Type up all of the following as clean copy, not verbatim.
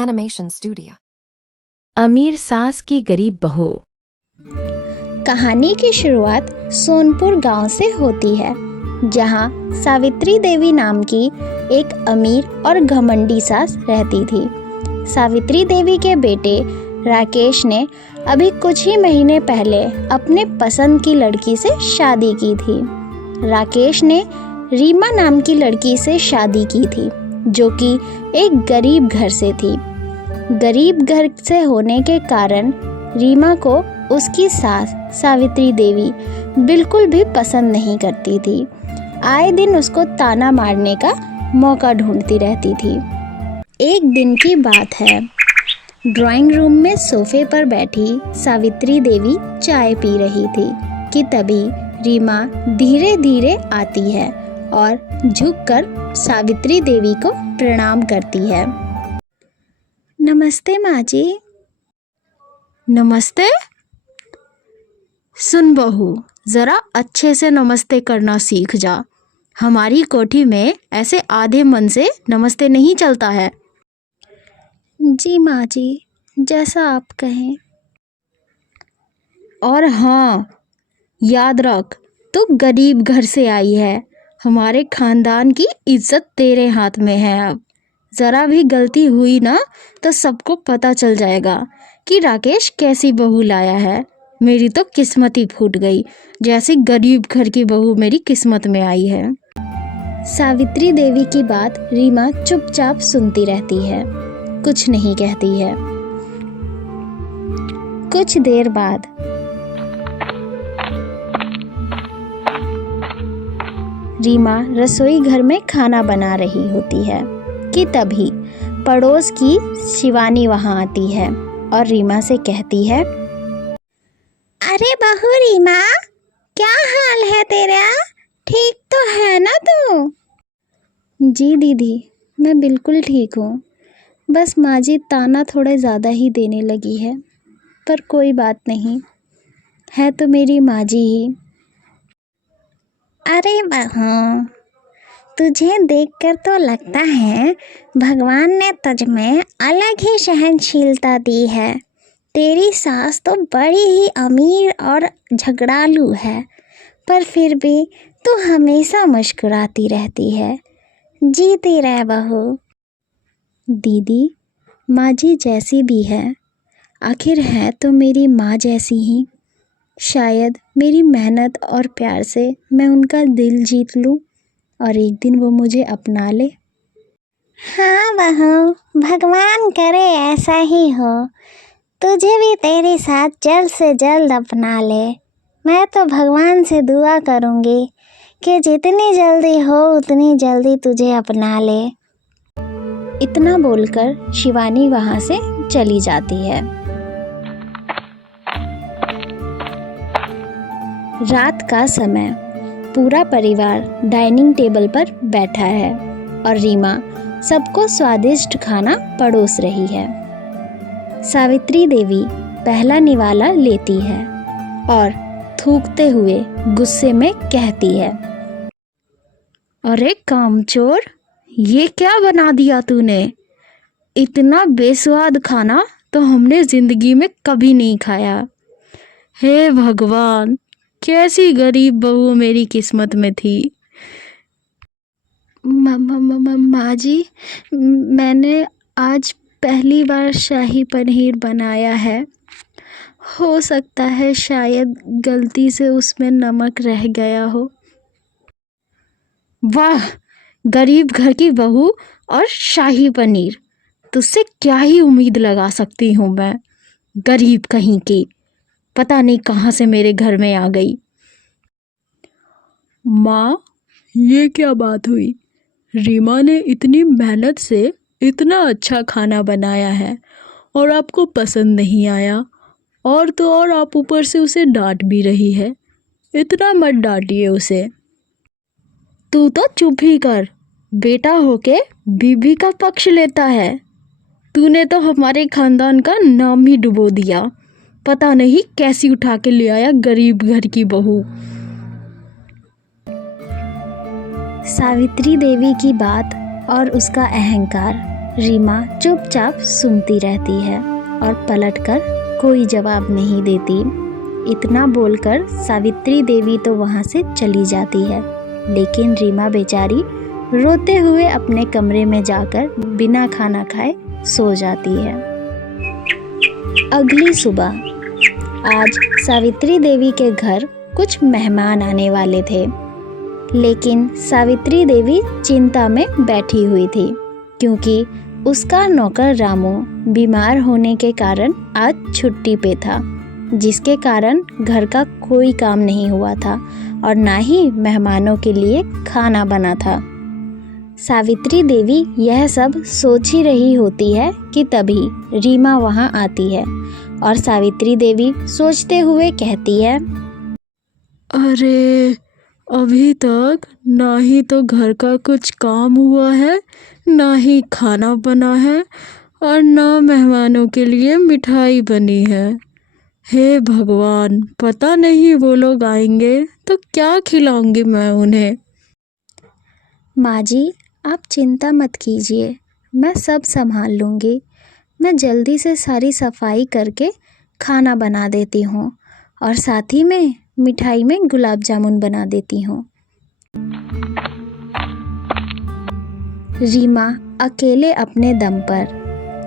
Animation Studio. अमीर सास की गरीब बहू। कहानी की शुरुआत सोनपुर गांव से होती है, जहां सावित्री देवी नाम की एक अमीर और घमंडी सास रहती थी। सावित्री देवी के बेटे राकेश ने अभी कुछ ही महीने पहले अपने पसंद की लड़की से शादी की थी। राकेश ने रीमा नाम की लड़की से शादी की थी, जो कि एक गरीब घर से थी। गरीब घर से होने के कारण रीमा को उसकी सास सावित्री देवी बिल्कुल भी पसंद नहीं करती थी। आए दिन उसको ताना मारने का मौका ढूंढती रहती थी। एक दिन की बात है, ड्राइंग रूम में सोफे पर बैठी सावित्री देवी चाय पी रही थी कि तभी रीमा धीरे धीरे आती है और झुककर सावित्री देवी को प्रणाम करती है। नमस्ते माँ जी। नमस्ते। सुन बहू, ज़रा अच्छे से नमस्ते करना सीख जा। हमारी कोठी में ऐसे आधे मन से नमस्ते नहीं चलता है। जी माँ जी, जैसा आप कहें। और हाँ, याद रख, तू गरीब घर से आई है। हमारे खानदान की इज्जत तेरे हाथ में है। अब ज़रा भी गलती हुई ना तो सबको पता चल जाएगा कि राकेश कैसी बहू लाया है। मेरी तो किस्मत ही फूट गई, जैसे गरीब घर की बहू मेरी किस्मत में आई है। सावित्री देवी की बात रीमा चुपचाप सुनती रहती है, कुछ नहीं कहती है। कुछ देर बाद रीमा रसोई घर में खाना बना रही होती है कि तभी पड़ोस की शिवानी वहां आती है और रीमा से कहती है, अरे बहू रीमा, क्या हाल है तेरा? ठीक तो है ना तू? जी दीदी, मैं बिल्कुल ठीक हूँ। बस माँ जी ताना थोड़े ज़्यादा ही देने लगी है, पर कोई बात नहीं, है तो मेरी माँ जी ही। अरे बहू, तुझे देखकर तो लगता है भगवान ने तुझ में अलग ही सहनशीलता दी है। तेरी सास तो बड़ी ही अमीर और झगड़ालू है, पर फिर भी तू हमेशा मुस्कुराती रहती है। जीती रह बहू। दीदी, माँ जी जैसी भी है, आखिर है तो मेरी माँ जैसी ही। शायद मेरी मेहनत और प्यार से मैं उनका दिल जीत लूँ और एक दिन वो मुझे अपना ले। हाँ बहू, भगवान करे ऐसा ही हो। तुझे भी तेरी साथ जल्द से जल्द अपना ले। मैं तो भगवान से दुआ करूँगी कि जितनी जल्दी हो उतनी जल्दी तुझे अपना ले। इतना बोलकर शिवानी वहाँ से चली जाती है। रात का समय, पूरा परिवार डाइनिंग टेबल पर बैठा है और रीमा सबको स्वादिष्ट खाना परोस रही है। सावित्री देवी पहला निवाला लेती है और थूकते हुए गुस्से में कहती है, अरे कामचोर, ये क्या बना दिया तूने? इतना बेस्वाद खाना तो हमने जिंदगी में कभी नहीं खाया। हे भगवान, कैसी गरीब बहू मेरी किस्मत में थी। माँ जी, मैंने आज पहली बार शाही पनीर बनाया है। हो सकता है शायद गलती से उसमें नमक रह गया हो। वाह, गरीब घर की बहू और शाही पनीर, तुझसे क्या ही उम्मीद लगा सकती हूँ मैं। गरीब कहीं की, पता नहीं कहाँ से मेरे घर में आ गई। माँ, ये क्या बात हुई? रीमा ने इतनी मेहनत से इतना अच्छा खाना बनाया है और आपको पसंद नहीं आया, और तो और आप ऊपर से उसे डांट भी रही है। इतना मत डांटिए उसे। तू तो चुप ही कर, बेटा होके बीबी का पक्ष लेता है। तूने तो हमारे खानदान का नाम ही डुबो दिया। पता नहीं कैसी उठा के ले आया गरीब घर की बहू। सावित्री देवी की बात और उसका अहंकार रीमा चुपचाप सुनती रहती है और पलटकर कोई जवाब नहीं देती। इतना बोलकर सावित्री देवी तो वहाँ से चली जाती है, लेकिन रीमा बेचारी रोते हुए अपने कमरे में जाकर बिना खाना खाए सो जाती है। अगली सुबह आज सावित्री देवी के घर कुछ मेहमान आने वाले थे, लेकिन सावित्री देवी चिंता में बैठी हुई थी क्योंकि उसका नौकर रामू बीमार होने के कारण आज छुट्टी पे था, जिसके कारण घर का कोई काम नहीं हुआ था और ना ही मेहमानों के लिए खाना बना था। सावित्री देवी यह सब सोच ही रही होती है कि तभी रीमा वहाँ आती है और सावित्री देवी सोचते हुए कहती है, अरे अभी तक ना ही तो घर का कुछ काम हुआ है, ना ही खाना बना है और ना मेहमानों के लिए मिठाई बनी है। हे भगवान, पता नहीं वो लोग आएंगे तो क्या खिलाऊंगी मैं उन्हें। माँ जी आप चिंता मत कीजिए, मैं सब संभाल लूँगी। मैं जल्दी से सारी सफाई करके खाना बना देती हूँ और साथ ही में मिठाई में गुलाब जामुन बना देती हूँ। रीमा अकेले अपने दम पर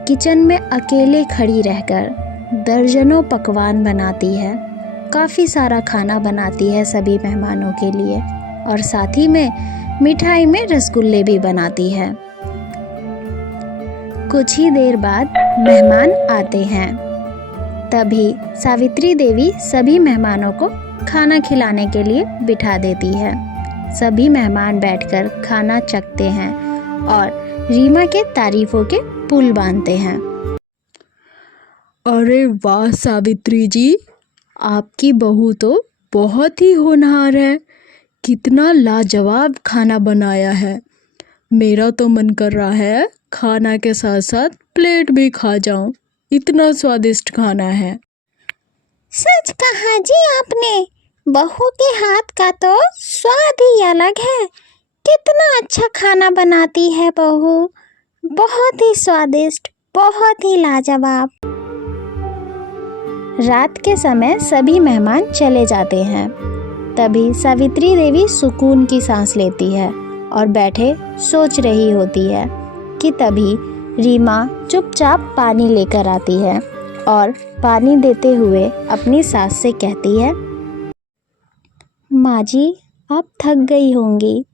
किचन में अकेले खड़ी रहकर दर्जनों पकवान बनाती है। काफ़ी सारा खाना बनाती है सभी मेहमानों के लिए और साथ ही में मिठाई में रसगुल्ले भी बनाती है। कुछ ही देर बाद मेहमान आते हैं। तभी सावित्री देवी सभी मेहमानों को खाना खिलाने के लिए बिठा देती है। सभी मेहमान बैठकर खाना चखते हैं और रीमा के तारीफों के पुल बांधते हैं। अरे वाह सावित्री जी, आपकी बहू तो बहुत ही होनहार है। कितना लाजवाब खाना बनाया है। मेरा तो मन कर रहा है खाना के साथ साथ प्लेट भी खा जाऊं, इतना स्वादिष्ट खाना है। सच कहा जी आपने, बहू के हाथ का तो स्वाद ही अलग है। कितना अच्छा खाना बनाती है बहू, बहुत ही स्वादिष्ट, बहुत ही लाजवाब। रात के समय सभी मेहमान चले जाते हैं। तभी सावित्री देवी सुकून की सांस लेती है और बैठे सोच रही होती है कि तभी रीमा चुपचाप पानी लेकर आती है और पानी देते हुए अपनी सास से कहती है, माँ जी आप थक गई होंगी,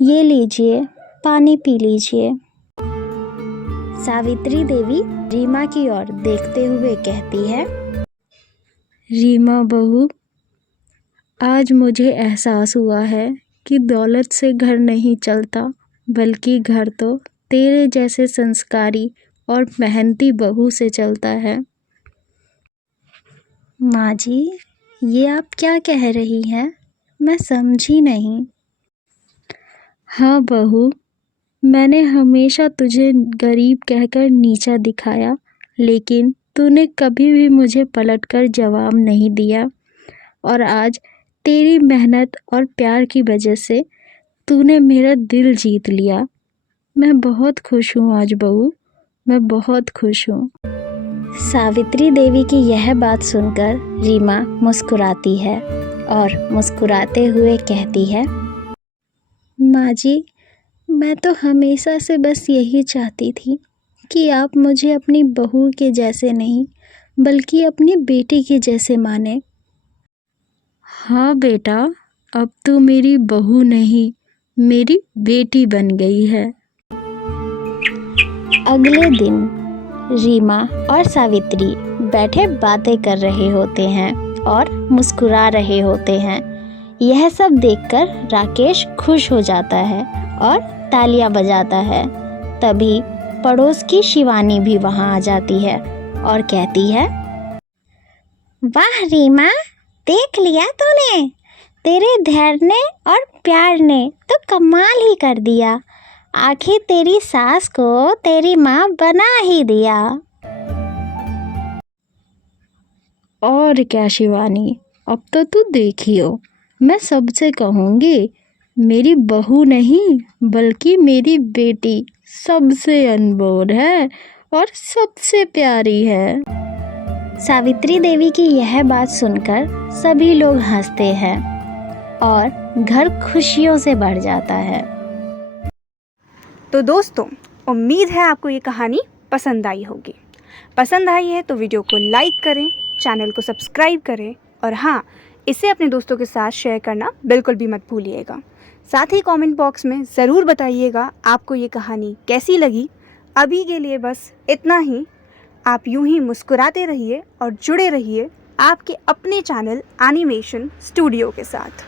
ये लीजिए पानी पी लीजिए। सावित्री देवी रीमा की ओर देखते हुए कहती है, रीमा बहू, आज मुझे एहसास हुआ है कि दौलत से घर नहीं चलता, बल्कि घर तो तेरे जैसे संस्कारी और मेहनती बहू से चलता है। माँ जी ये आप क्या कह रही हैं? मैं समझी नहीं। हाँ बहू, मैंने हमेशा तुझे गरीब कहकर नीचा दिखाया, लेकिन तूने कभी भी मुझे पलटकर जवाब नहीं दिया और आज तेरी मेहनत और प्यार की वजह से तूने मेरा दिल जीत लिया। मैं बहुत खुश हूँ आज बहू, मैं बहुत खुश हूँ। सावित्री देवी की यह बात सुनकर रीमा मुस्कुराती है और मुस्कुराते हुए कहती है, माँ जी मैं तो हमेशा से बस यही चाहती थी कि आप मुझे अपनी बहू के जैसे नहीं बल्कि अपनी बेटी के जैसे माने। हाँ बेटा, अब तू मेरी बहू नहीं, मेरी बेटी बन गई है। अगले दिन रीमा और सावित्री बैठे बातें कर रहे होते हैं और मुस्कुरा रहे होते हैं। यह सब देखकर राकेश खुश हो जाता है और तालियां बजाता है। तभी पड़ोस की शिवानी भी वहां आ जाती है और कहती है, वाह रीमा, देख लिया तूने, तेरे धैर्य ने और प्यार ने तो कमाल ही कर दिया। आखिर तेरी सास को तेरी माँ बना ही दिया। और क्या शिवानी, अब तो तू देखियो, मैं सबसे कहूँगी मेरी बहू नहीं बल्कि मेरी बेटी सबसे अनमोल है और सबसे प्यारी है। सावित्री देवी की यह बात सुनकर सभी लोग हंसते हैं और घर खुशियों से भर जाता है। तो दोस्तों, उम्मीद है आपको ये कहानी पसंद आई होगी। पसंद आई है तो वीडियो को लाइक करें, चैनल को सब्सक्राइब करें और हाँ, इसे अपने दोस्तों के साथ शेयर करना बिल्कुल भी मत भूलिएगा। साथ ही कमेंट बॉक्स में ज़रूर बताइएगा आपको ये कहानी कैसी लगी। अभी के लिए बस इतना ही। आप यूं ही मुस्कुराते रहिए और जुड़े रहिए आपके अपने चैनल एनिमेशन स्टूडियो के साथ।